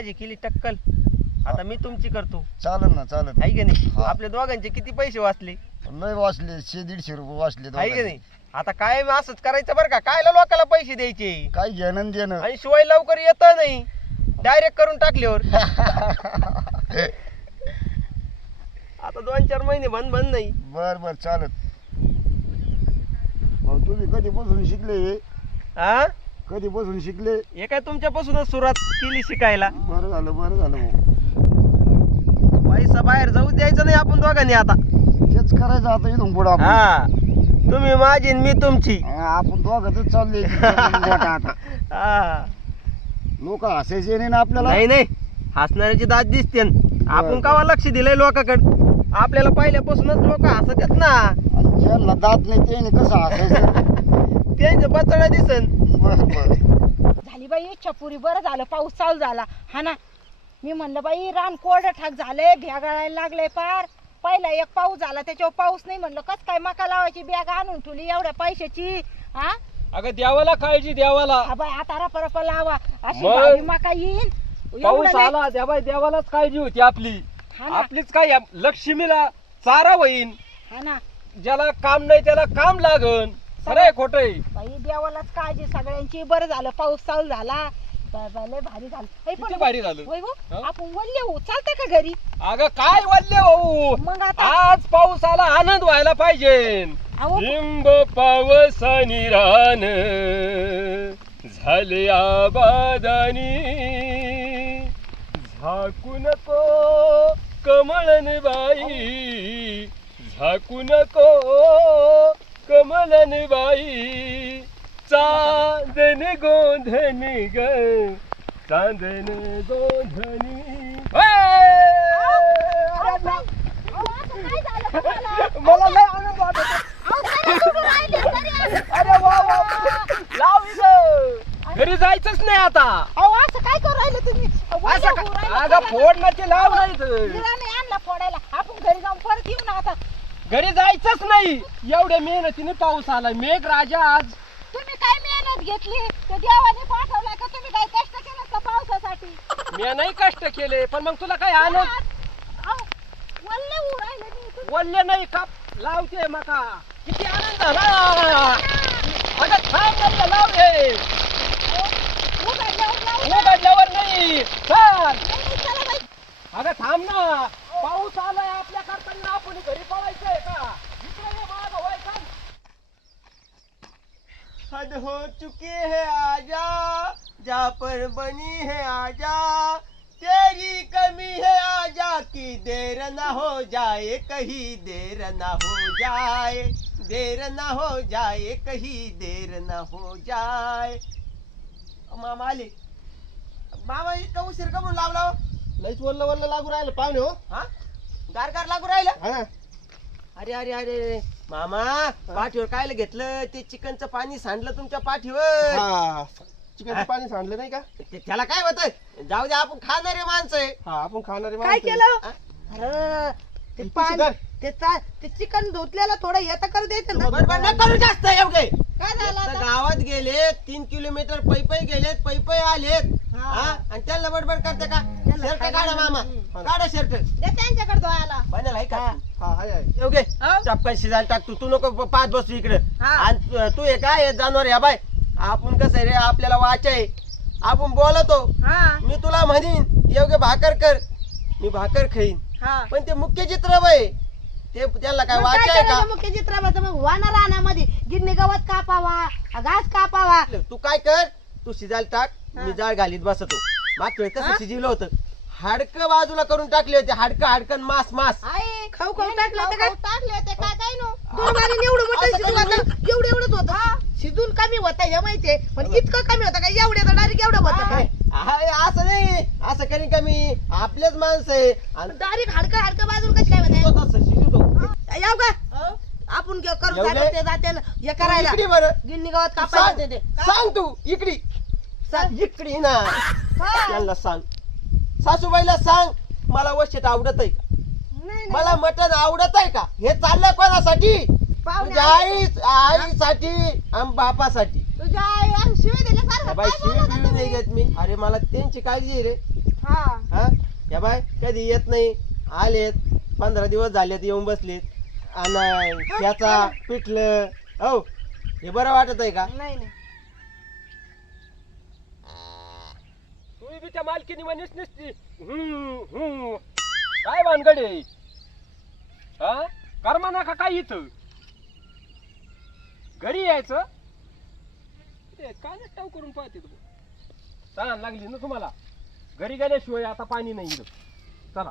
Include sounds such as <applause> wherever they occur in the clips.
माझी केली टक्कल. आता मी तुमची करतो. चालन ना चालन. आहे की नाही? हा. आपल्या दोघांचे किती पैसे वाचले? लय वाचले शे दीडशे रुपये वाचले आहे की दोघांचे. नाही आता काय असंच करायचं बरं का? कायला लोकांना पैसे द्यायचे? काय घेणं देणं. आणि शिवाय लवकर येत नाही. डायरेक्ट करून टाकल्यावर. <laughs> आता दोन चार महिने बंद बंद नाही. बर बर चालत. भाऊ तुम्ही कधीपासून शिकले हे? हा कधीपासून शिकले? हे काय तुमच्यापासूनच सुरुवात केली शिकायला? बरं झालं बरं झालं भाऊ पैसा बाहेर जाऊ द्यायचं नाही आपण दोघांनी आता. तेच करायचं आता इथून पुढं आपण. हा तुम्ही माझी आणि मी तुमची. हा, आपण दोघातच चालले <laughs> आता हा. लोक हसायचे नाही ना आपल्याला? नाही नाही. हसणाऱ्याची दात दिसते आपण कावा लक्ष दिलंय लोकांकडे? आपल्याला पहिल्यापासूनच लोक हसत आहेत ना. ज्यांना दात नाही त्याने कसं हसायचं? <laughs> त्यांचं बचडा दिसन. बर बर झाली बाई इच्छा पुरी बरं झालं पाऊस चालू झाला. हा ना मी म्हणलं बाई रान कोरडं ठाक झालंय भ्या गळायला लागलंय पार. पहिला एक पाऊस झाला त्याच्यावर पाऊस नाही म्हणलं. कस काय मका लावायची बॅग आणून ठेवली एवढ्या पैशाची हा? अगं देवाला काळजी देवाला. हा बाई आता रपा लावा. अशी मग? भारी मका येईन पाऊस एवढं लय- आला देवा देवालाच काळजी होती आपली. हा ना. आपलीच काय लक्ष्मीला चारा होईन. हा ना. ज्याला काम नाही त्याला काम लागन. खरंय खोटय बाई देवालाच काळजी सगळ्यांची. बरं झालं पाऊस चालू झाला. बाई, लय भारी झालं. ऐ पण- किती भारी झालं? होय हो? हा? आपण वल्ले हो चालतंय का घरी? अगं काय वाढले भाऊ मग आता? आज पाऊस आला आनंद व्हायला पाहिजे. अहो. लिंब पावसानी रान झाले आबादानी झाकू नको कमळन बाई. झाकू नको कमलन बाई चांदन गोंधन ग चांदन गोंधनी? मला लय आनंद वाटत. अरे वा वा वा. लाव इथं. घरी जायचंच नाही आता अहो, असं काय करू राहिले तुम्ही अहो, असं वल्ल्या होऊ राहिलं का- अगं चला. फोड ना ते लाव नाही इथं. विळा नाही आणला फोडायला आपण घरी जाऊन परत येऊ ना आता घरी जायचंच नाही एवढ्या मेहनतीने पाऊस आला मेघ राजा आज तुम्ही काय मेहनत घेतली? ते देवाने पाठवला का? तुम्ही काय कष्ट केलं का पावसासाठी? मी नाही कष्ट केले पण मग तुला काय आनंद? अहो, वल्ले होऊ राहिले मी. तुम्ही- बोलले नाही का? लावते मका. किती आनंद झाला अगं थांब म्हणलं, लाव रे. अहो, उघडल्यावर लावू ना. उघडल्यावर नाही. चाल. नाही, नाही, चला बाई. अगं थांब ना. हो चुके हैं आजा जा पर बनी है आजा। तेरी कमी है आजा की देर न हो जाए कहीं देर न हो जाए। देर न हो जाए कहीं देर न हो जाए। मामा आले। मामा इतका उशीर का म्हणून लावला? लईच वल्ल वल्ल लागू राहिलं पाहुणे हो. हा? गार गार लागू राहिला? हा. अरे अरे अरे. मामा पाठीवर कायला घेतलं ते चिकनचं पाणी सांडलं तुमच्या पाठीवर हा चिकनचं पाणी सांडलं नाही का ते- त्याला काय होत जाऊ दे आपण खाणारे माणसं आहे हा आपण खाणारे काय माणसं. केलं हा? अरे ते? ते चा- ते चिकन धुतलेलं थोडं येतं करू द्यायचं ना. बरोबर न करू जास्त एवढे काय झालं आता? गावात गेले तीन किलोमीटर पै पै गेलेत पै पै आलेत हा. हा आणि त्यांना बडबड करते का काय काढा मामा. काढा शर्ट दे त्यांच्याकडे धुवायला. बनेल आहे का? हा एवढे हो. टपकन शिजायला टाक. तू तू नको पाच बसू इकडे. हा. आणि तू- हे काय हे जानवर या बाय. आपण कसं आहे रे? आपल्याला वाच आहे. आपण बोलतो. हा. मी तुला म्हणीन योग्य भाकर कर. मी भाकर खाईन. हा. पण ते मुख्य चित्र वय ते त्याला काय मग वाच काय आहे का? मुख्य चित्रामध्ये मग वाना रानामध्ये गिन्नी गवत कापावा घास कापावा. तू काय कर? तू शिजायला टाक. हा. मी जाळ घालीत बसतो. मागच्या वेळेस हा? कसं शिजवलं होतं. हाडकं बाजूला करून टाकले होते. हाडकं हाडकन मास मास. आई खाऊ खाऊ टाकले होते काय? टाकले होते. काय काय नो? दोघांनी एवढं मोठं शिजून काय होतं एवढं एवढंच होतं. शिजून कमी होतं हे माहितीये पण इतकं कमी होतं काय? एवढ्या डायरेक्ट एवढं होतं काय? असं नाही. असं करीन का मी आपलेच माणसं आहे. आणि डायरेक्ट हाडकं हाडकं बाजून कशी काय होते? तो तसं शिजवतो. येऊ का? आपण ग- करू येऊ चालू दे. ते जाते ना, हे तू करायला. इकडे बरं. गिन्नी गवत कापायला सांग ते- ते. सांग तू इकडी. सांग. इकडी ना. त्यांना सांग. सासूबाईला सांग मला वशेट आवडत आहे का? नाही मला मटण आवडत आहे का? हे चाललंय कोणासाठी? पाहुणे तुझ्या आई आईसाठी आणि बापासाठी. तुझ्या आई असं शिवाय दिल्यासारखं बाई काय शिवी बोलत बिवी होता नाही तुम्ही? घेत मी. अरे मला त्यांची काळजी आहे रे. हा. हा? या बाय कधी येत नाही. आलेत. पंधरा दिवस झालेत येऊन बसलेत. आणि त्याचा पिठलं. हो. हे बरं वाटत आहे का? नाही नाही तुम्ही बी त्या मालकीनी म्हणीच नसती. हम्म, हम्म. काय भानगडे? हा? कर्मा नका काय इथं? घरी यायचं? काय टाव करून पाहते तू लागली ना तुम्हाला? घरी गेल्याशिवाय आता पाणी नाही इथं. चला.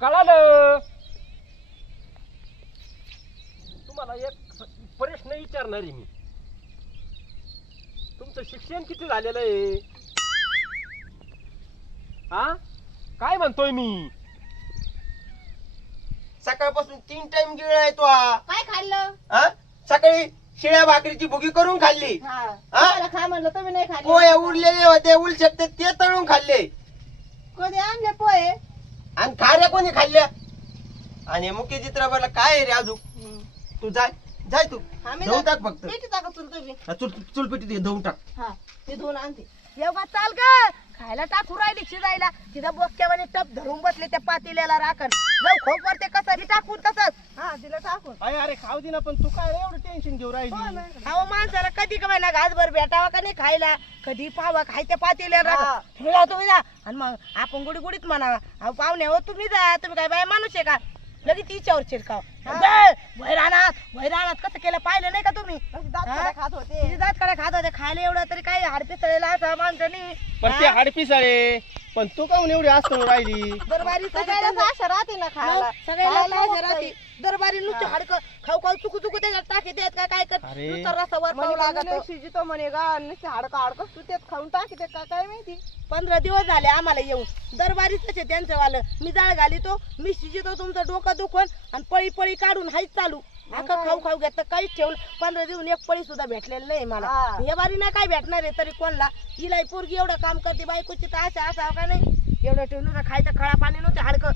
कळालं? तुम्हाला एक प्रश्न विचारणार आहे मी. तुमचं शिक्षण किती झालेलं आहे? हा? काय म्हणतोय मी? सकाळपासून तीन टाइम गिळ तो हा. काय खाल्लं? हा? सकाळी शिळ्या भाकरीची भुगी करून खाल्ली. हा. हा? तुम्हाला खा म्हणलं तुम्ही नाही खाल्ले. पोहे उरलेले होते उल शकते ते तळून खाल्ले. कधी आणले पोहे? आणि खाऱ्या कोणी खाल्ल्या? आणि मुख्य चित्रपटला काय आहे रे अजून तू जाय जाय तू. आम्ही धुवून जा- टाक फक्त. पेटी टाका चुल तुम्ही हा, चुल चुलपेटी दे, धुवून टाक. हा ते धुवून आणते. येऊ चाल का खायला टाकू राहिली शिजायला. तिथं बोक्यावाने टप धरून बसले त्या पातेल्याला राखण. जाऊ वरते कसं टाकून तसंच. हा दिलं टाकून. अरे अरे खाऊ दे ना पण तू काय एवढं टेन्शन घेऊ राहिली? अहो माणसाला कधी का ना घासभर भेटावा का नाही खायला? कधी पावा खायच्या पातेल्याला हा. राखण ठेवला तुम्ही जा. आणि मग आपण गुडी गुडीत म्हणावा. अहो पाहुणे हो तुम्ही जा. तुम्ही काय बाय माणूस आहे का? लगेच तिच्यावर चिरकाव भैरानात भैरानात कसं केलं? पाहिलं नाही का तुम्ही? हा? खात होते. दात खात होते? खायला एवढं तरी काय हाडपिसळेला असं माणसाने? पण ते हाडपिसाळे. पण तू काऊन एवढी असतो राहिली? दरबारी सगळ्यालाच आशा राहते ना खायला. सगळ्याला आशा. राहते. दरबारी नुसते हाडकं खाऊ खाऊ चुकू चुकू त्याच्यात टाकी देत का काय कर? अरे. नुसतं रसावर म्हणे पाव लागत. लागलं शिजितो म्हणे गा नुसते हाडकं हाडकं तू त्यात खाऊन टाकी ते का काय माहिती? पंधरा दिवस झाले आम्हाला येऊन. दरबारीच तसे त्यांचं वालं. मी जाळ घालितो मी शिजितो तुमचं डोकं दुखून आणि पळी पळी काढून हाईच चालू. अख्खं खाऊ खाऊ घेत काहीच ठेवलं. पंधरा दिवस एक पळी सुद्धा भेटलेलं नाही मला. हा. या बारी नाही काय भेटणार आहे तरी कोणला? हिला पोरगी एवढं काम करते बायकोची तर आशा असावं का नाही? एवढं ठेवून नव्हतं खायचं खळा पाणी नव्हतं हाडकं.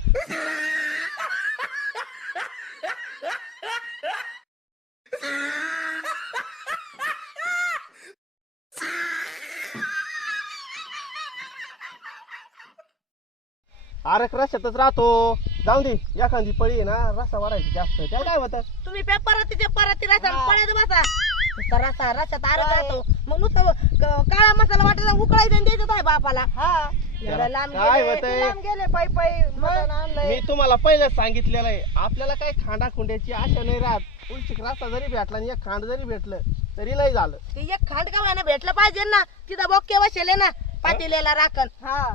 अरे रशातच राहतो. जाऊ दे. एखादी पळी आहे ना रसा वाढायची जास्त. त्या काय होतं? तुम्ही पेपरातीचे पराती राहता बसा नुसता रसा रसात आरत राहतो. मग नुसतं क- काळा मसाला वाटायला उकळायचं आणि द्यायचं काय बापाला. हा. लांब काय गेले. होतंय? लांब गेले पायी पायी मटण आणलंय. मी तुम्हाला पहिलेच सांगितलेलं आहे. आपल्याला काय खांडा खुंड्याची आशा नाही राहत. उलचिक रस्ता जरी भेटला आणि एक खांड जरी भेटलं तरी नाही झालं. ते एक खांड का भेटलं पाहिजे ना? तिथं बोक्के बसेले ना पातेल्याला राखण. हा.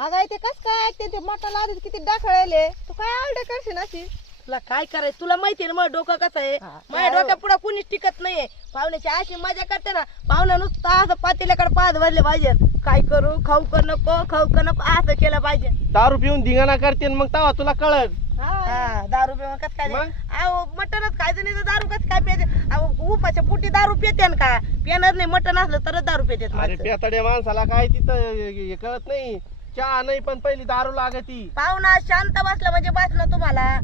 अगं ते कस काय ते ते मटण आधी किती डाखळले तू काय आरडे करशील अशी? तुला काय करायचं? तुला माहिती ना मग डोकं कसं आहे? हा. माझ्या डोक्या पुढे कुणीच टिकत नाहीये. पाहुण्याची अशी मजा करते ना पाहुणा नुसतं असं पातेल्याकडे पाहत भरले पाहिजे काय करू? खाऊ का नको खाऊ का नको असं केलं पाहिजे. दारू पिऊन धिंगाणा करते आणि मग तेव्हा तुला कळत हा. दारू पिऊन कसं काय मग? अहो मटणच खायचं नाही तर दारू कसं काय प्यायचे अहो उपाच्या पोटी दारू पिते का? पिणार नाही मटण असलं तरच दारू पिते अरे पेताडे माणसाला काय तिथं हे कळत नाही. चहा नाही पण पहिली दारू लागती. पाहुणा शांत बसला म्हणजे बस ना तुम्हाला.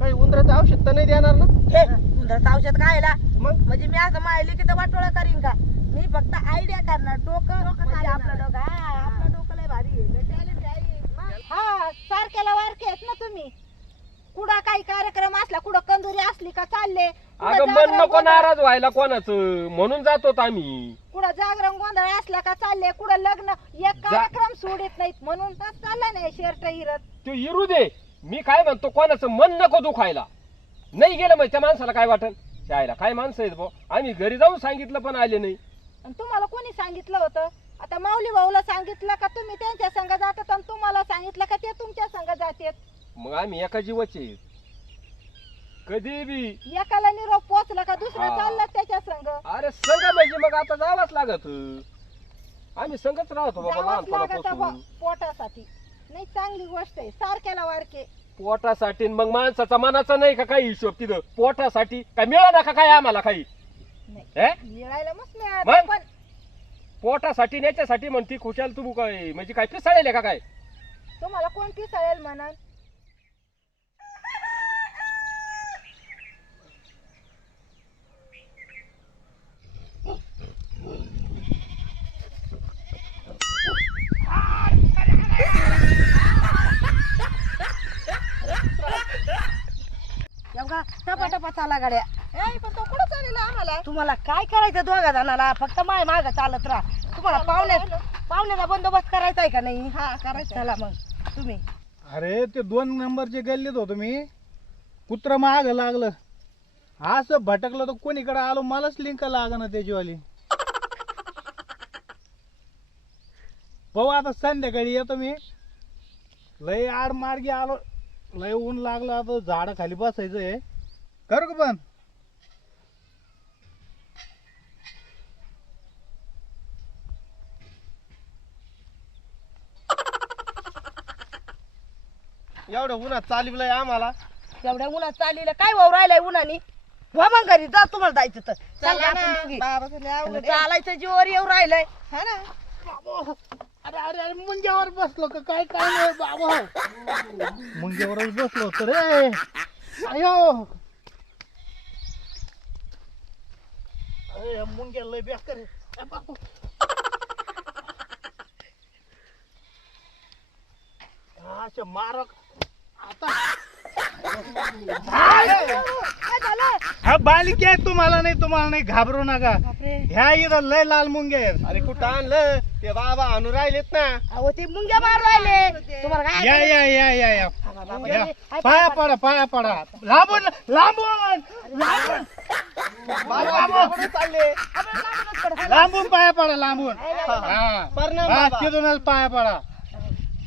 काही उंदराचं औषध तर नाही देणार ना? हे उंदराचं औषध खायला. मग? म्हणजे मी असं मायले की तर वाटोळा करीन का? मी फक्त आयडिया करणार. डोकं म्हणजे आपलं डोकं. हा, आपलं डोकं लय भारी आहे. लय talent आहे. हा सारख्याला वारखे आहेत ना तुम्ही. कुठं काही कार्यक्रम असला कुठं कंदुरी असली का चालले कुठं अगं मन जागरण नको नाराज व्हायला कोणाचं. म्हणून जातो आम्ही. कुठं जागरण गोंधळ असला का चालले कुठं लग्न? एक कार्यक्रम सोडित नाहीत. म्हणून तर चाललाय ना शर्ट हिरत. तू इरू दे. मी काय म्हणतो कोणाचं मन नको दुखायला. नाही गेलं मग त्या माणसाला काय वाटन? शाळेला काय माणसं आहेत भाऊ आम्ही घरी जाऊन सांगितलं पण आले नाही. आणि तुम्हाला कोणी सांगितलं होतं? आता माऊली भाऊला सांगितलं का तुम्ही त्यांच्या संघ जातात आणि तुम्हाला सांगितलं का ते तुमच्या संघ जातात? मग आम्ही एका जीवाचे आहेत. कधी बी. एकाला निरोप पोचला का दुसरा हा. चालला त्याच्या संघ अरे संघ म्हणजे मग आता जावंच लागत. आम्ही संघच राहतो बाबा जावंच लागत बा- लहानपणापासून पोटासाठी. नाही चांगली गोष्ट आहे. सारख्याला वारके. पोटासाठी न मग माणसाचा मनाचा नाही का काही हिशोब तिथं? पोटासाठी काय मिळाला का काय आम्हाला काही? नाही हे? मिळायला मस्त मग? मिळालं पण पोटासाठी त्याच्यासाठी म्हणती खुशाल तू काय? म्हणजे काय पिसाळेल का काय? तुम्हाला कोण पिसाळेल म्हणन पटापट चाला गाड्या. ए, पण तो कुठं चालेल आम्हाला? तुम्हाला काय करायचं दोघा जणाला फक्त माय माग चालत राहा. तुम्हाला पाहुण्या पाहुण्याचा बंदोबस्त करायचा आहे का नाही? हा करायचं चला मग. तुम्ही. अरे ते दोन नंबरचे गल्लीत होतो मी. कुत्र माग लागलं. असं भटकलं तर कोणीकडे आलो? मलाच लिंक लाग ना त्याचीवाली. भाऊ आता संध्याकाळी येतो मी. लय आड मार्गी आलो. लय ऊन लागलं आता झाड खाली बसायचं आहे. करू का पण एवढं उन्हात चालवलंय आम्हाला. एवढ्या उन्हात चाललेलं काय वाव राहिलाय उन्हानी? वा मग घरी जा तुम्हाला जायचं तर. चला आपण दोघी. आहे. चालायचं जीवर येऊ राहिलंय. हा ना. अरे अरे अरे मुंग्यावर बसलो का? काय काय नाही बाबा. मुंग्यावरच बसलो होतो रे. अयो अरे या मुंग्या लय बेकार आहे. ए बाबू. हा, अशा मारक. आता. काय झालं? हा बालिके आहे तुम्हाला नाही तुम्हाला नाही घाबरू नका. बापरे. ह्या इथं लय लाल मुंग्या आहेत. अरे कुठं आणलं? ते बाबा आणून राहिलेत ना. अहो ते मुंग्या मार राहिले. तुम्हाला काय या या या या या. पाया पडा पाया पडा. लांबून लांबून लांबून. बाबा कुठे चालले. लांबून पाया पडा लांबून. हा. प्रणाम बस. तिथूनच पाया पडा.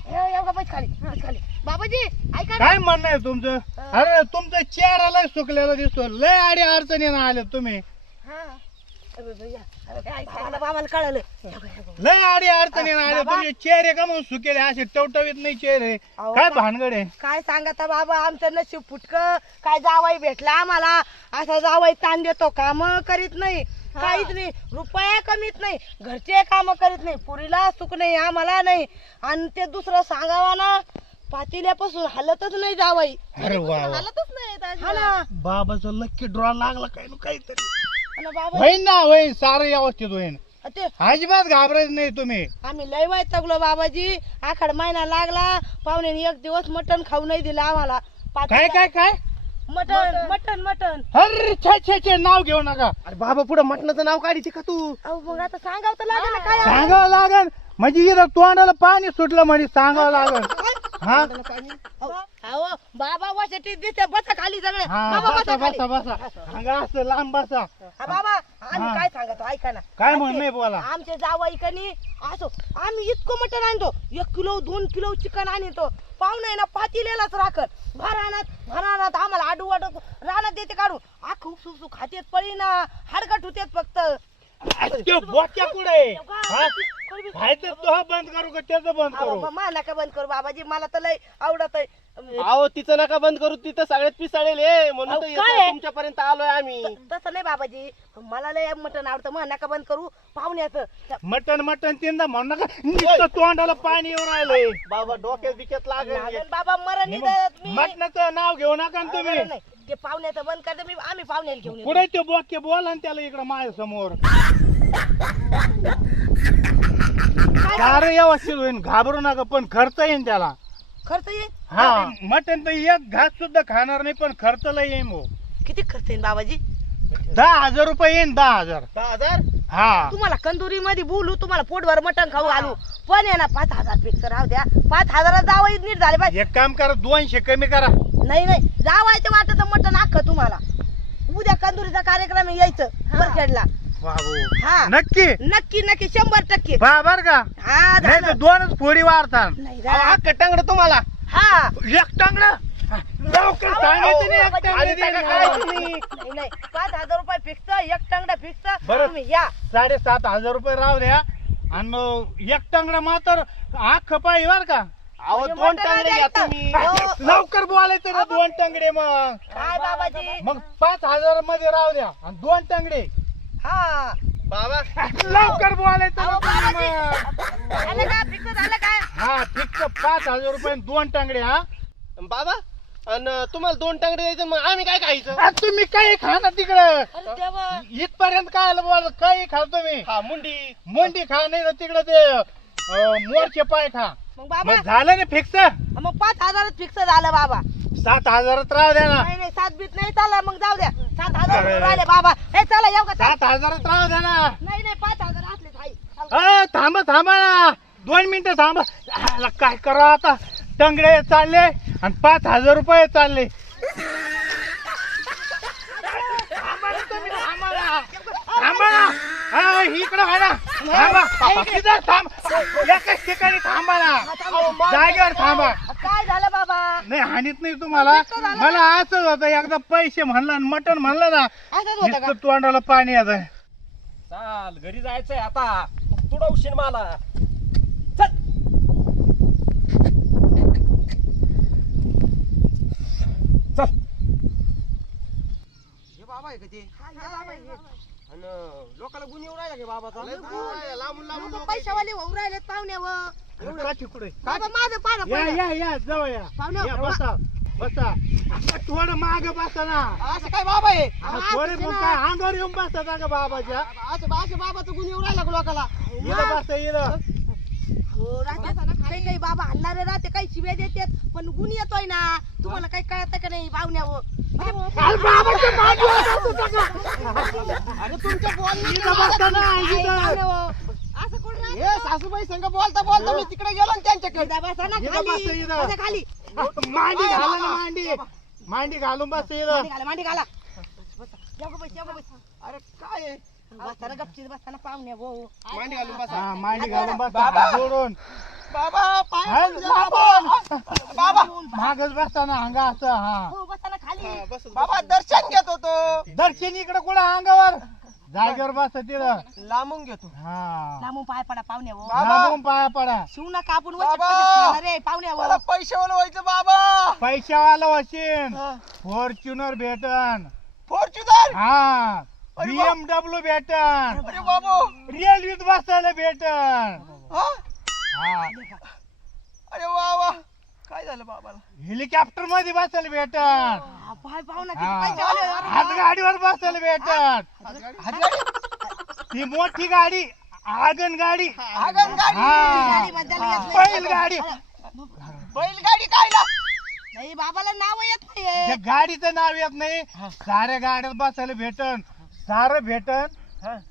ए, एवढं बस खाली? बस खाली. बाबाजी ऐका ना. काय म्हणणं आहे तुमचं? अरे तुमचा चेहरा लय सुकलेला दिसतो लय आडी अडचणीनं आले तुम्ही. हा. बाबाला बाबाला कळलं. लय आडी अडचणीनं आले तुमचे चेहरे का म्हणून सुकेले? असे टवटवीत नाही चेहरे. अहो, काय बा- भानगड आहे? काय सांगता बाबा आमचं नशीब फुटक. काय जावाई भेटला आम्हाला? असा जावाई ताण देतो. काम करीत नाही. काहीच नाही. रुपया कमीत नाही. घरचे काम करीत नाही. पुरीला सुख नाही आम्हाला नाही. आणि ते दुसरं सांगावा ना पातिल्यापासून हलतच नाही जावाई. अरे वा वा. हालतच नाही. हा ना. बाबाचा लक्की ड्रॉ लागला काय नु काहीतरी. आणि बाबा होईन ना होईन. सारं व्यवस्थित होईन. ते अजिबात घाबरायचं नाही तुम्ही. आम्ही लय वाईट तगलो बाबाजी. आखाड महिना लागला. पाहुण्याने एक दिवस मटण खाऊ नाही दिलं आम्हाला. काय काय काय? मटण मटण. मटण अरे छे छे छे नाव घेऊ नका. अरे बाबा पुढे मटणाचं नाव काढीचे का तू? अहो मग आता सांगावं तर लागेल ना काय आहे? सांगावं लागन म्हणजे इथं तोंडाला पाणी सुटलं म्हणजे सांगावं लागन हा? अहो बाबा वाशटी दिसते बसा खाली सगळे. हा बाबा बसा बसा खाली. बसा बसा. सांगा असं लांब बसा. हा, बाबा आम्ही हा. काय सांगतो ऐका ना. काय म्हणणं बोला. आमचे जावाई कनी असो आम्ही इतकं मटण आणतो. एक किलो दोन किलो चिकन आणतो. पाहुणे आहे ना पातीलेलाच राखत भरानात भरानात आम्हाला आडू आडू रानात देते काढून. आख उपसुक खातेत पळी ना हाडकट होतेत फक्त त्यो कुठे? हा? तो हा बंद करू का? त्याचं बंद अहो, करू. मा नका बंद करू बाबाजी मला तर लय आवडत आहे. अहो तिचं नका बंद करू तिथं सगळ्यात पिसाळेल आहे. म्हणून अहो, तर काय येतो आहे? तुमच्यापर्यंत आलोय आम्ही. तसं नाही बाबाजी मला लय मटण आवडतं मग नका बंद करू. पाहुण्याचं मटन मटन तीनदा म्हणू नका. नुसतं तोंडाला पाणी येऊन राहिलंय. बाबा डोक्यात बिक्यात लागेल. बाबा मरण नाही देत मी. मटणाचं नाव घेऊ नका ना तुम्ही. मरण नाही. ते पाहुण्याचं बंद करते मी आम्ही पाहुण्याला घेऊन येतो. पुढे ते बोक्य बोला ना त्याला इकडं माझ्यासमोर <laughs> सारं व्यवस्थित होईन घाबरू नका पण खर्च येईन त्याला. खर्च येईल हा. मटन तर एक घास सुद्धा खाणार नाही पण खर्च लय येईन भाऊ. किती खर्च येईल बाबाजी? दहा हजार रुपये येईन दहा हजार. दहा हजार? हा. तुम्हाला कंदुरी मध्ये बोलू तुम्हाला पोटभर मटण खाऊ घालू. पण आहे ना पाच हजार फिक्स राहू द्या. पाच हजारात जावं नीट झाले पाहिजे. एक काम करा दोनशे कमी करा. नाही नाही. जावायचं वाटत मटण अख्खं तुम्हाला. उद्या कंदुरीचा कार्यक्रम आहे, यायचं. वरखेडला वा हा. नक्की? नक्की नक्की. शंभर टक्के. बा बर का? हा नाही तर झालं. दोनच फोडी वाढतात. नाही अहो, झालं. अख्खं टांगड तुम्हाला. हा. एक टांगड? लवकर सांगायचं नाही नाही नाही. पाच हजार रुपये फिक्स एक टंगडा फिक्स बरं. तुम्ही या. साडेसात हजार रुपये राहू द्या. आणि एक टांगडा मात्र आख पाहिजे बर का? अहो म्हणजे दोन टांगडे घ्या द्यायचं. तुम्ही. हो. लवकर बोलायचं ना दोन टांगडे मग. काय बाबाजी? मग पाच हजारमध्ये राहू द्या. आणि दोन टांगडे. हा बाबा. लवकर बोलायचं ना. मग. झालं का? फिक्स झालं का? हा फिक्स पाच हजार रुपये आणि दोन टांगडे हा. बाबा आणि तुम्हाला दोन टांगडे द्यायचं मग आम्ही काय खायचं? आ, तुम्ही काही खा ना तिकडं. अरे देवा. इथपर्यंत काय आलं बोल काही खा तुम्ही? हा मुंडी. मुंडी खा नाही तर तिकडे ते अं, मोरचे पाय खा. मग बाबा. मग झालं ना फिक्स मग पाच हजारच फिक्स झालं बाबा. सात हजारात राहू द्या ना. नाही नाही सात बीत नाही चालला मग जाऊ द्या. सात हजार. रुपये राहिले बाबा. हे चला येऊ का सात हजारात राहू द्या ना. नाही नाही पाच हजार असले ताई अ, थांबा थांबा ना. दोन मिनिटं थांबा. आला, काय करा आता? टंगडे चालले आणि पाच हजार रुपये चालले. थांबा ना तुम्ही, थांबा ना. थांबा ना. हा, इकडं ना. थांबा. थांब एकाच ठिकाणी थांबा ना. जागेवर थांबा. नाही हानीत नाही तुम्हाला. मला असंच होतं एकदा पैसे म्हणलं आणि मटण म्हणलं ना असंच होतं का? नुसतं तोंडाला पाणी येतं चाल घरी जायचंय आता. तुडवशील मला. चल. चल. हे बाबा आहे का ते? आणि लोकांना गुन्हे येऊ राहिला का बाबाचा? लांबून लांबून लोकं पैशावाले होऊन राहिले पाहुण्यावर का तिकडे बाबा माझं पारा या या या जवळ या. पाहुणे, या, बसा बसा. आता थोडं माग बसा ना. असं काय बाबा आहे थोडे मग काय अंगावर येऊन बसता का बाबाच्या. असं असं बाबाचं गुन्हे येऊ राहिला का लोकाला. इथं बसा इथं. हो राहते काही काही बाबा हल्लारे राहते काही शिव्या देतात पण गुण येतोय ना. तुम्हाला काही कळत का नाही पाहुण्यावर अरे बाबाच्या बसा अरे तुमच्या बोल इथं बसा ना इथं पाहुण्यावर. असं कोण राहतं? हे सासूबाई संग बोलता बोलता मी तिकडे गेलो ना त्यांच्याकडे. इथं बसा ना इथं खाली. बसा इथं. बसा खाली. मांडी घाला ना मांडी. मांडी घालून बस मांडी घाला मांडी घाला. बसा. या गं बस, या गं बस. अरे काय आहे? बसा ना गपचीत बसा ना पाहुण्या भाऊ. मांडी घालून बसा. हा मांडी घालून बस बाबा. जोडून. बाबा पाय हा, पडू द्या, बाबा. बाबा. मागच बसता ना अंगा असं हा. हो बसा ना खाली. बाबा दर्शन घेत होतो. दर्शन इकडे कुठं अंगावर? जागेवर बस तिथं. लांबून घेतो हा. लांबून पाय पडा पाहुण्या भाऊ बाबा. लांबून पाया पडा. शिव नका आपण बाबा. रे पाहुण्या मला भाऊ पैशावाला व्हायचं बाबा! पैशावाला वशीन फॉर्च्युनर भेटन. फॉर्च्युनर? हा. अरे वा. बीएमडब्ल्यू भेटन. अरे बाबू! रेल्वेत बसायला भेटन. हा? हा. अरे वा वा काय झालं बाबाला? हेलिकॉप्टरमध्ये बसायला भेटन हा, पाय पाहुणा किती हा. पैसे आले अरे. हातगाडीवर बसायला भेटन हातगाडी? ती मोठी गाडी आगन गाडी. आगन गाडी. हा. येत नाही. बैल गाडी. बैलगाडी कायला? नाही बाबाला नाव येत नाही त्या गाडीचं नाव येत नाही साऱ्या गाड्यात बसायला भेटन. सारं भेटन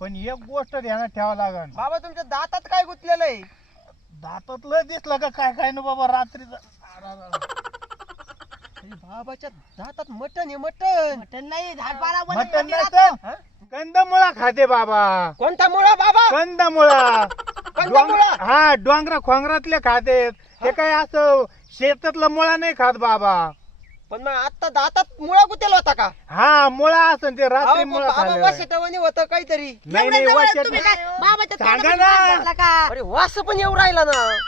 पण एक गोष्ट ध्यानात ठेवा लागन. बाबा तुमच्या दातात काय गुतलेलं आहे? दातातलं दिसलं का काय काय ना बाबा रात्रीचं? बाबाच्या दातात मटन आहे मटन नाही झाडपाला मटन नाही. तर? कंदमुळा खाते बाबा. कोणता मुळा बाबा? कंदमुळा. कंदमुळा? हा डोंगरा खोंगरातले खाते ते काय असं शेतातला मुळा नाही खात बाबा. पण मग आता दातात मुळा गुतेला होता का? हा मुळा असं ते रात्री मुळा खाल्लेला होतं काहीतरी. नाही वचन सांगा ना. अरे वास पण येऊ राहिला ना.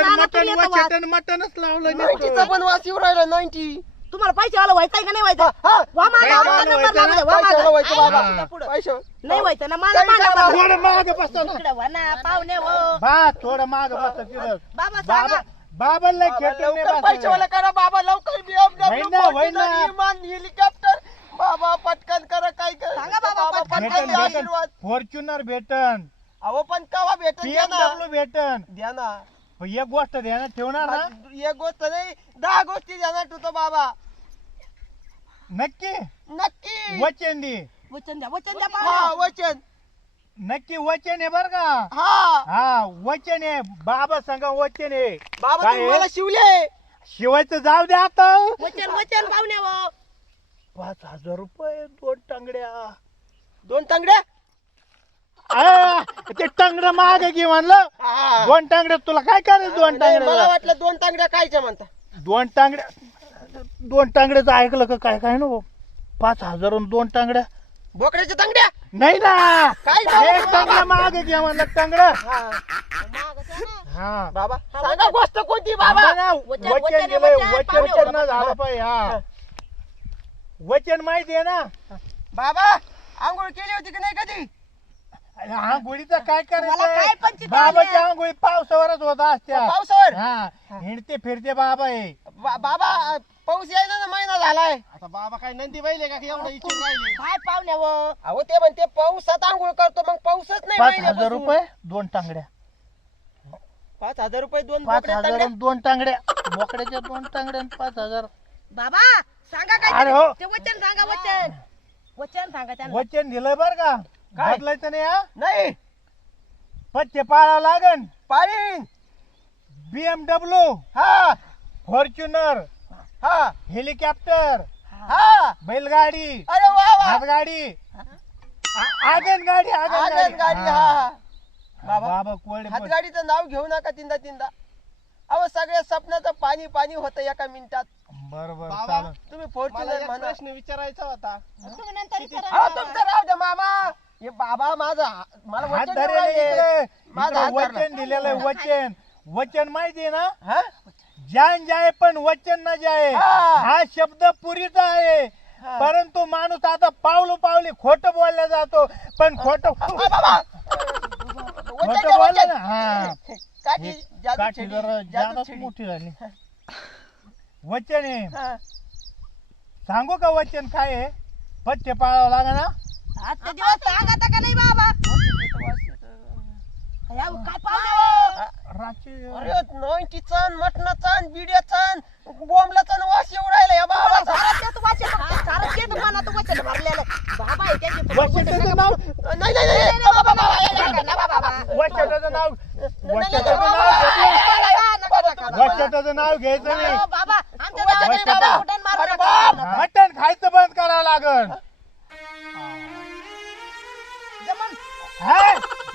रानातून मटन मटनच लावलं नाईन्टीचा नुसतं. पण वास येऊ राहिला नाईन्टी. तुम्हाला पैसे वाला व्हायचंय का नाही व्हायचं? हा वा मागं, नाही, नंबर व्हायचं लागू दे, ना, वा पैशाला मागं. व्हायचं बाबा. पैशावर. नाही व्हायचं ना मला काही मागा करा. बरं. थोडं माग बसा ना. इकडे वा ना पाहुणे हो. बा थोडं माग बसा तिथं. बाबा बाबा. बाबाला बाबा, खेटून नाही लवकर पैशावाला बसायचं. करा बाबा लवकर होईन ना, होईन ना. BMW विमान हेलिकॉप्टर. बाबा पटकन करा काय कर. सांगा बाबा, पटकन भेटन आशीर्वाद. फॉर्च्युनर भेटन. अहो पण कवा भेटन? द्या ना. बीएमडब्ल्यू भेटन. द्या ना. पण एक गोष्ट ध्यानात ठेवणार ना? एक गोष्ट नाही दहा गोष्टी ध्यानात ठेवतो बाबा. नक्की? नक्की. वचन दे. वचन द्या वचन द्या हा वचन. नक्की वचन आहे बर का? हा. हा वचन आहे. बाबा सांगा वचन आहे. बाबा काय तुम्ही आहे? मला शिवले. शिवायचं जाऊ दे आता. वचन वचन पाहुणे हो. पाच हजार रुपये दोन टांगड्या. दोन तांगड्या आ, ते टांगड्या माग घे म्हणलं हा. दोन टांगड्या तुला काय करायचं दोन नाही, मला टांगड्या वाटलं दोन तांगड्या कायच्या म्हणता. दोन टांगड्या दोन टांगड्याचं ऐकलं का काय काय ना भाऊ? पाच हजार आणि दोन टांगड्या. बोकड्याच्या तांगड्या? नाही ना. काय झालं? एक माग घे म्हणलं टांगड्या हा. हा. बाबा सांगा गोष्ट कोणती बाबा? ना, वचन- वचन वचन- दिलंय वचन- वचन पाहुणे. वचन बाबा. झालं पाहिजे हा. वचन माहिती आहे ना. बाबा आंघोळ केली होती की नाही कधी? अरे आंघोळीचं काय मला काय करायचं बाबाच्या आल्या? आंघोळी पावसावरच होत असत्या. पावसावर? हा. हिंडते फिरते बाबा आहे बा- बाबा पाऊस यायला ना महिना झालाय. आता बाबा काय नंदी बैले का? एवढं इच्छुक राहिले. काय पाहुणे हो? अहो ते म्हणते पाऊसात आंघोळ करतो मग पाऊसच नाही पाच हजार महिन्यापासून. रुपये दोन टांगड्या. पाच हजार रुपये दोन पाच बोकड्या हजार तांगड्या. दोन टांगड्या. बोकड्याच्या दोन टांगड्या आणि पाच हजार. बाबा सांगा अरे काय हो. ते वचन सांगा वचन. वचन सांगा त्यांना. वचन दिलंय बर का? काय? बदलायचं नाही हा? नाही. पत्ते पाळावं लागन. पाळीन. बीएमडब्ल्यू हा. फॉर्च्युनर हा हेलिकॉप्टर. हा. बैलगाडी. अरे वा वा. हातगाडी. आ- आगन गाडी आगन आनंद गाडी हा. हा. बाबा बाबा हातगाडीचं नाव घेऊ नका तिंदा तिंदा अहो सगळ्या स्वप्नाचं पाणी पाणी होतं एका मिनिटात. बरोबर बाबा चालेल. तुम्ही फॉर्च्युनर म्हणा. प्रश्न विचारायचा होता. तुम्ही नंतर विचारा अहो बाबा. तुमचं राहू द्या मामा. हे बाबा माझा मला हात वचन धरेल देऊ राहिले. इकडे. माझा इकडे हात धरला. वचन दिलेलं आहे वचन. वचन माहितीये ना? हा? जान जाय पण वचन न जाय. हा. हा शब्द पुरीचा आहे. हा. परंतु माणूस आता पावलो पावली खोट बोलला जातो पण खोट अ, बाबा. वचन खोट बोलला. ना हा. काठी काठी जरा जादाच. मोठी झाली. वचन आहे. हा. सांगू का वचन काय आहे? पथ्य पाळावं लागा ना? आजचे दिवस सांगा आता का नाही बाबा? या, काय पाहुणे हो? अरे नोईची चान मटणाचा आणि बिड्याचा आणि बोंबलाचा आणि वास येऊ राहिला या बाबा, वचन मनात वचन भरलेलं आहे. बाबा आहे त्याची वचनाचं नाव नाही नाही नाही बाबा बाबा नका ना बाबा. वचनाचं नाव वचनाचं बाबा, नाव घेतलं नका, नका, नका, नका. वचनाचं नाव घ्यायचं नाही हो, बाबा आमच्या नावाने. मटण खायचं बंद करावं लागल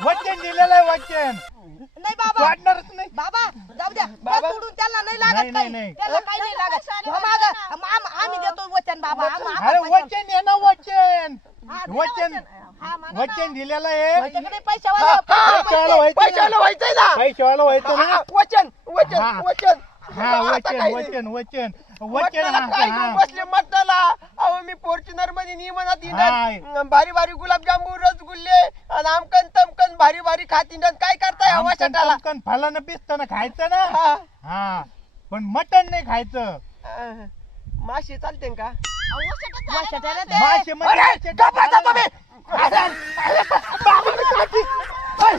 वचन दिलेलं आहे वचन. नाही बाबा. वाटणारच नाही. बाबा जाऊ द्या. बाबा. त्या सोडून त्यांना नाही नाही, लागत नाही, काही. नाही. त्यांना काही नाही लागत. हो, मागं. आम- आम- आम्ही देतो वचन बाबा. आम- आम- अरे वचन. वचन आहे ना वचन. हा, दिलं वचन. हा, ना. वचन दिलेलं आहे. पैशावाले हा, हा, पैशावाला पैशाला ना. व्हायचंय ना. पैशावाला व्हायचं ना. हा, वचन वचन हा. वचन. हा आता वचन काही नाही. वचन वचन वचन. मटणाला काय. घेऊन बसले मटणाला? अहो मी फॉर्च्युनरमध्ये नियमनात हाय. हिंडत भारी भारी गुलाबजामुन रसगुल्ले आणि आमकन तमकन भारी भारी खात हिंडत काय करताय हवा आमकन शटाला फलानं पिसताना खायचं ना? हा. हा. पण मटण नाही खायचं. मासे चालते का? ते- मासे म्हणजे अरे, मासे गप्प बसा खायला. तुम्ही. अरे, अरे, बाबाला काठी. ओय.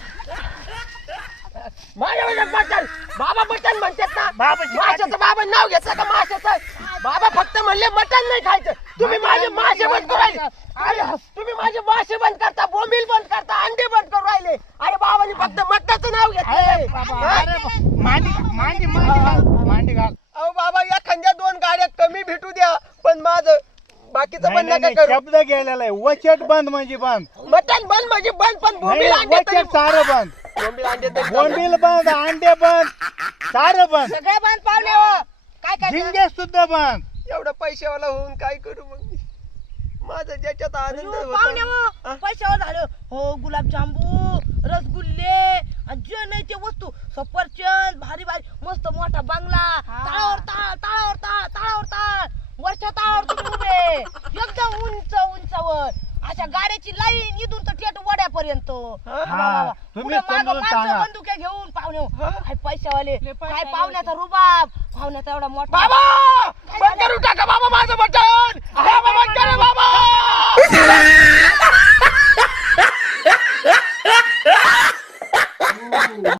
माझ्या बाबा मटण म्हणतात ना. बाबाची माशाचं बाबा नाव घेतलं का माशाचं? बाबा फक्त म्हणले मटण नाही खायचं. तुम्ही माझे मासे बंद करू राहिले. अरे तुम्ही माझे मासे बंद करता बोंबील बंद करता अंडे बंद करू राहिले. अरे बाबांनी फक्त मटणाचं नाव अरे घेतलं बाबा, अरे बा- मांडी मांडी मांडी घाल मांडी घाल. अहो बाबा एखाद्या दोन गाड्या कमी भेटू द्या पण माझं बाकीचं नाही, बंद नाही, नका नाही, करू. शब्द गेलेला आहे. वचट बंद म्हणजे बंद. मटण बंद म्हणजे बंद पण नाही, तरी वचट सारं बंद. बोंबील अंडे तरी चालू. बोंबील बंद अंडे बंद सारं बंद. सगळे बांध पावले हो. काय काय झिंगे सुद्धा बंद. एवढं पैशावाला होऊन काय करू मग मी? माझा ज्याच्यात आनंद पाहुणे होता. हो पैशावर झालं. हो गुलाबजांबू रसगुल्ले आणि जे नाही ते वस्तू. सफरचंद भारी भारी मस्त मोठा बंगला. ताळावर ताळ ताळावर ताळ ताळावर ताळ. वरच्या ताळावर तुम्ही उभे. एकदम उंच उंचावर. अशा गाड्याची लाईन इथून तर थेट वड्यापर्यंत. बंदुके घेऊन पाहुणे. काय पैशावाले. काय पाहुण्याचा रुबाब? पाहुण्याचा एवढा मोठा. बाबा! टाका बाबा माझं बटन! बाबा बाबा! <laughs>